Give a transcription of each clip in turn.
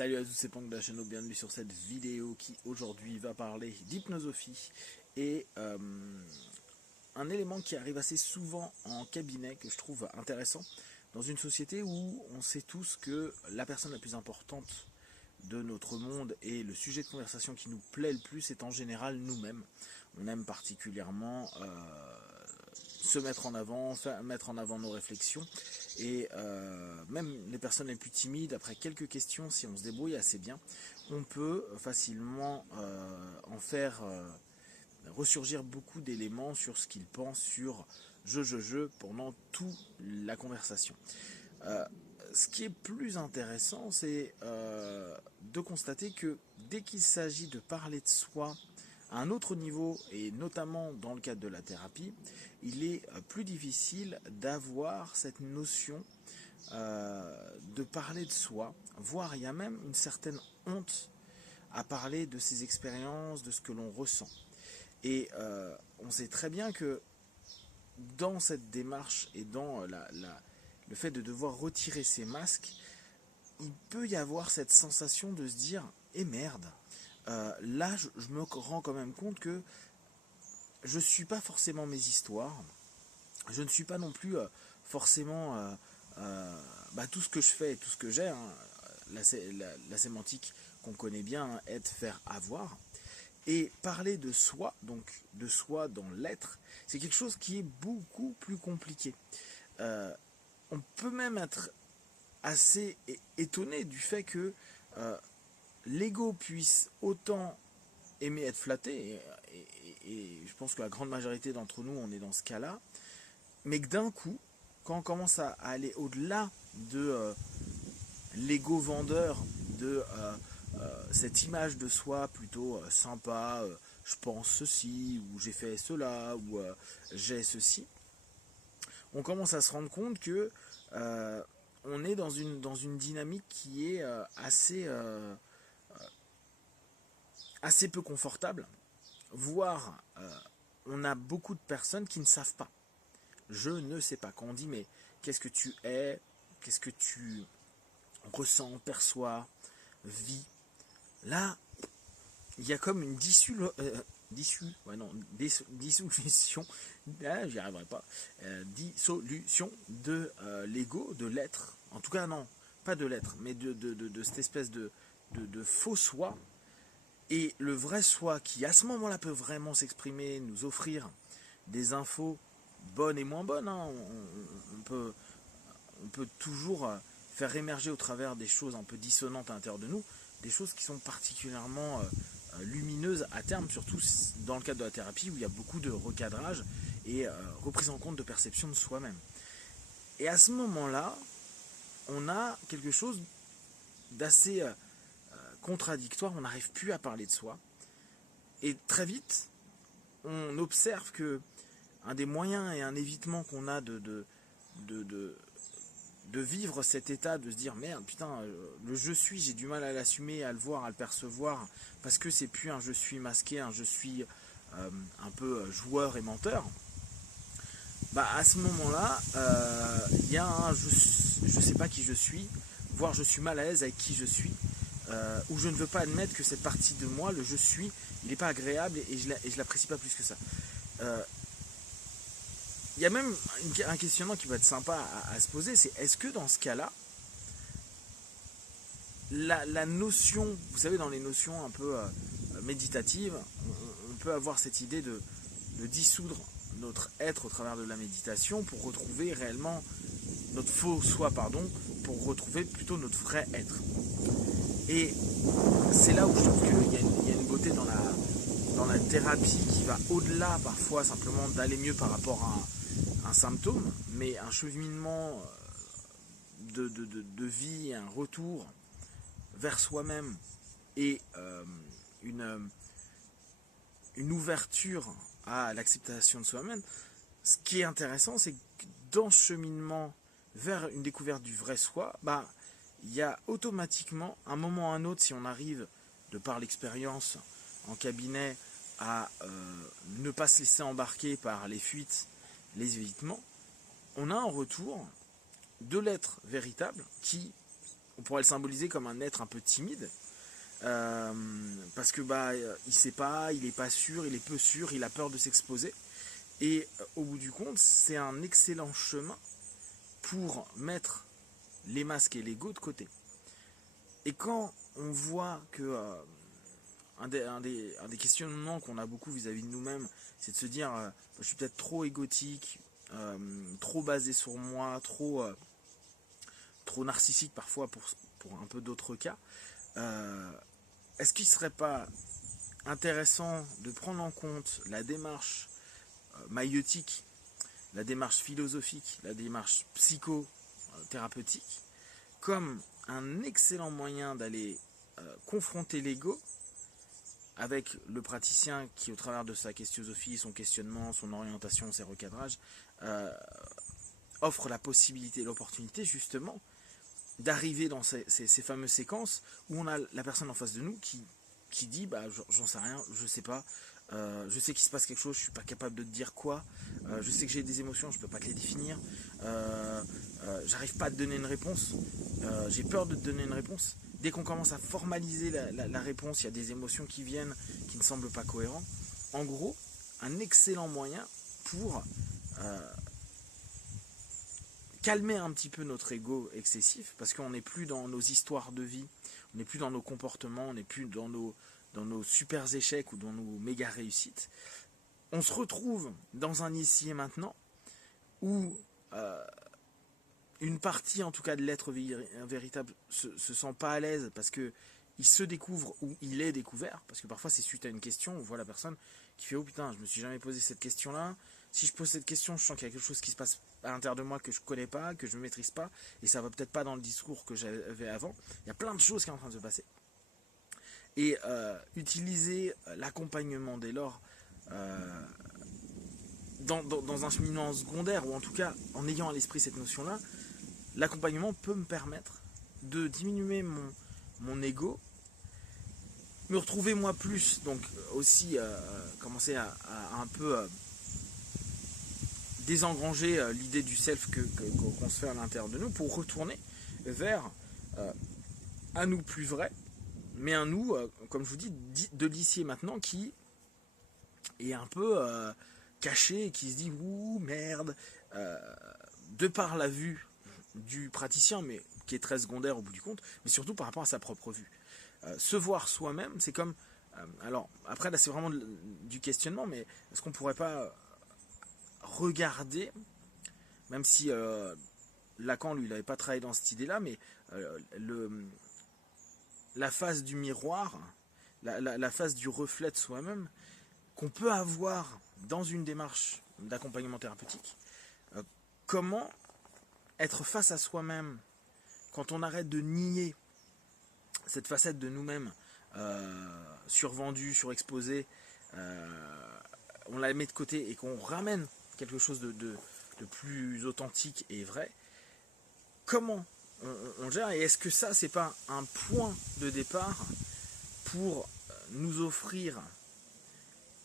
Salut à tous, c'est Pank de la chaîne, bienvenue sur cette vidéo qui aujourd'hui va parler d'hypnosophie et un élément qui arrive assez souvent en cabinet que je trouve intéressant dans une société où on sait tous que la personne la plus importante de notre monde et le sujet de conversation qui nous plaît le plus est en général nous-mêmes. On aime particulièrement se mettre en avant, mettre en avant nos réflexions et même les personnes les plus timides, après quelques questions, si on se débrouille assez bien, on peut facilement en faire ressurgir beaucoup d'éléments sur ce qu'ils pensent sur je pendant toute la conversation. Ce qui est plus intéressant, c'est de constater que dès qu'il s'agit de parler de soi à un autre niveau, et notamment dans le cadre de la thérapie, il est plus difficile d'avoir cette notion de parler de soi, voire il y a même une certaine honte à parler de ses expériences, de ce que l'on ressent. Et on sait très bien que dans cette démarche et dans le fait de devoir retirer ses masques, il peut y avoir cette sensation de se dire « Eh merde !» là, je me rends quand même compte que je ne suis pas forcément mes histoires, je ne suis pas non plus forcément tout ce que je fais et tout ce que j'ai, hein, la sémantique qu'on connaît bien, hein, être, faire, avoir. Et parler de soi, donc de soi dans l'être, c'est quelque chose qui est beaucoup plus compliqué. On peut même être assez étonné du fait que l'ego puisse autant aimer être flatté, et je pense que la grande majorité d'entre nous, on est dans ce cas-là, mais que d'un coup, quand on commence à aller au-delà de l'ego vendeur, de cette image de soi plutôt sympa, je pense ceci, ou j'ai fait cela, ou j'ai ceci, on commence à se rendre compte que on est dans une dynamique qui est assez peu confortable, voire on a beaucoup de personnes qui ne savent pas. Je ne sais pas. Quand on dit mais qu'est-ce que tu es, qu'est-ce que tu ressens, perçois, vis, là il y a comme une dissolution, j'y arriverai pas, dissolution de l'ego, de l'être, en tout cas non, pas de l'être, mais de cette espèce de faux soi, et le vrai soi qui à ce moment-là peut vraiment s'exprimer, nous offrir des infos bonnes et moins bonnes, hein. On peut toujours faire émerger au travers des choses un peu dissonantes à l'intérieur de nous, des choses qui sont particulièrement lumineuses à terme, surtout dans le cadre de la thérapie où il y a beaucoup de recadrage et reprise en compte de perception de soi-même. Et à ce moment-là, on a quelque chose d'assez contradictoire, on n'arrive plus à parler de soi. Et très vite, on observe que un des moyens et un évitement qu'on a de vivre cet état, de se dire merde, putain, le je suis, j'ai du mal à l'assumer, à le voir, à le percevoir, parce que c'est plus un je suis masqué, un je suis un peu joueur et menteur. Bah à ce moment-là, il y a un je sais pas qui je suis, voire je suis mal à l'aise avec qui je suis, où je ne veux pas admettre que cette partie de moi, le je suis, il n'est pas agréable et je l'apprécie pas plus que ça. Il y a même un questionnement qui va être sympa à se poser, c'est est-ce que dans ce cas-là, la notion, vous savez, dans les notions un peu méditatives, on peut avoir cette idée de dissoudre notre être au travers de la méditation pour retrouver réellement notre faux soi, pour retrouver plutôt notre vrai être. Et c'est là où je trouve qu'il y a une beauté dans la thérapie qui va au-delà parfois simplement d'aller mieux par rapport à un symptôme, mais un cheminement de vie, un retour vers soi-même et une ouverture à l'acceptation de soi-même. Ce qui est intéressant, c'est que dans ce cheminement vers une découverte du vrai soi, il y a automatiquement, un moment ou un autre, si on arrive, de par l'expérience en cabinet, à ne pas se laisser embarquer par les fuites, les évitements, on a un retour de l'être véritable qui, on pourrait le symboliser comme un être un peu timide, parce que il sait pas, il est pas sûr, il est peu sûr, il a peur de s'exposer. Et au bout du compte, c'est un excellent chemin pour mettre les masques et l'ego de côté. Et quand on voit que un des questionnements qu'on a beaucoup vis-à-vis de nous-mêmes, c'est de se dire je suis peut-être trop égotique, trop basé sur moi, trop narcissique parfois pour un peu d'autres cas. Est-ce qu'il ne serait pas intéressant de prendre en compte la démarche maïeutique, la démarche philosophique, la démarche psychothérapeutique comme un excellent moyen d'aller confronter l'ego avec le praticien qui, au travers de sa questiosophie, son questionnement, son orientation, ses recadrages, offre la possibilité, l'opportunité justement d'arriver dans ces fameuses séquences où on a la personne en face de nous qui dit j'en sais rien, je sais pas, je sais qu'il se passe quelque chose, je suis pas capable de te dire quoi, je sais que j'ai des émotions, je peux pas te les définir, j'arrive pas à te donner une réponse, j'ai peur de te donner une réponse. Dès qu'on commence à formaliser la réponse, il y a des émotions qui viennent qui ne semblent pas cohérentes. En gros, un excellent moyen pour calmer un petit peu notre ego excessif, parce qu'on n'est plus dans nos histoires de vie, on n'est plus dans nos comportements, on n'est plus dans nos super échecs ou dans nos méga réussites. On se retrouve dans un ici et maintenant où une partie en tout cas de l'être véritable se sent pas à l'aise parce que il se découvre ou il est découvert, parce que parfois c'est suite à une question, on voit la personne qui fait oh putain, je me suis jamais posé cette question là, si je pose cette question je sens qu'il y a quelque chose qui se passe à l'intérieur de moi que je connais pas, que je ne maîtrise pas, et ça va peut-être pas dans le discours que j'avais avant. Il y a plein de choses qui sont en train de se passer. Et utiliser l'accompagnement dès lors dans un cheminement secondaire, ou en tout cas en ayant à l'esprit cette notion-là, l'accompagnement peut me permettre de diminuer mon ego, me retrouver moi plus, donc aussi commencer à un peu désengranger l'idée du self qu'on se fait à l'intérieur de nous pour retourner vers un nous plus vrai, mais un nous, comme je vous dis, de l'ici et maintenant qui est un peu caché et qui se dit ouh merde, de par la vue du praticien, mais qui est très secondaire au bout du compte, mais surtout par rapport à sa propre vue. Se voir soi-même, c'est comme... alors, après là c'est vraiment du questionnement, mais est-ce qu'on pourrait pas regarder, même si Lacan lui il n'avait pas travaillé dans cette idée-là, mais la face du miroir, la face du reflet de soi-même, qu'on peut avoir dans une démarche d'accompagnement thérapeutique, comment être face à soi-même quand on arrête de nier cette facette de nous-mêmes survendue, surexposée, on la met de côté et qu'on ramène quelque chose de plus authentique et vrai. Comment on gère, et est-ce que ça c'est pas un point de départ pour nous offrir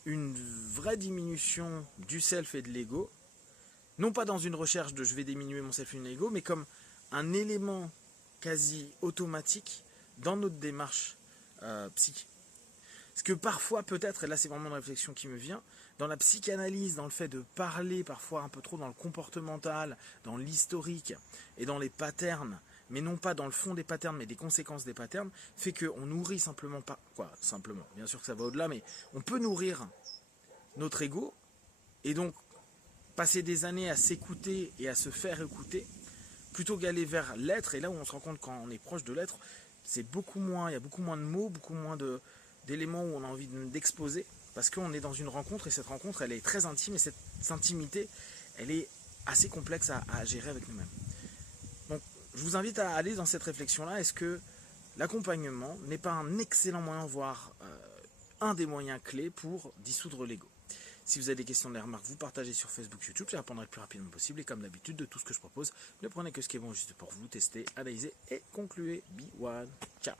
une vraie diminution du self et de l'ego, non pas dans une recherche de je vais diminuer mon self et mon ego, mais comme un élément quasi automatique dans notre démarche psychique. Parce que parfois peut-être, et là c'est vraiment une réflexion qui me vient, dans la psychanalyse, dans le fait de parler parfois un peu trop dans le comportemental, dans l'historique et dans les patterns, mais non pas dans le fond des patterns, mais des conséquences des patterns, fait qu'on nourrit simplement pas, simplement, bien sûr que ça va au-delà, mais on peut nourrir notre ego, et donc passer des années à s'écouter et à se faire écouter, plutôt qu'aller vers l'être, et là où on se rend compte quand on est proche de l'être, c'est beaucoup moins, il y a beaucoup moins de mots, beaucoup moins d'éléments où on a envie d'exposer, parce qu'on est dans une rencontre, et cette rencontre elle est très intime, et cette intimité elle est assez complexe à gérer avec nous-mêmes. Donc je vous invite à aller dans cette réflexion-là. Est-ce que l'accompagnement n'est pas un excellent moyen, voire un des moyens clés pour dissoudre l'ego? Si vous avez des questions, des remarques, vous partagez sur Facebook, YouTube, je répondrai le plus rapidement possible, et comme d'habitude, de tout ce que je propose, ne prenez que ce qui est bon juste pour vous, testez, analysez et concluez. Be one, ciao.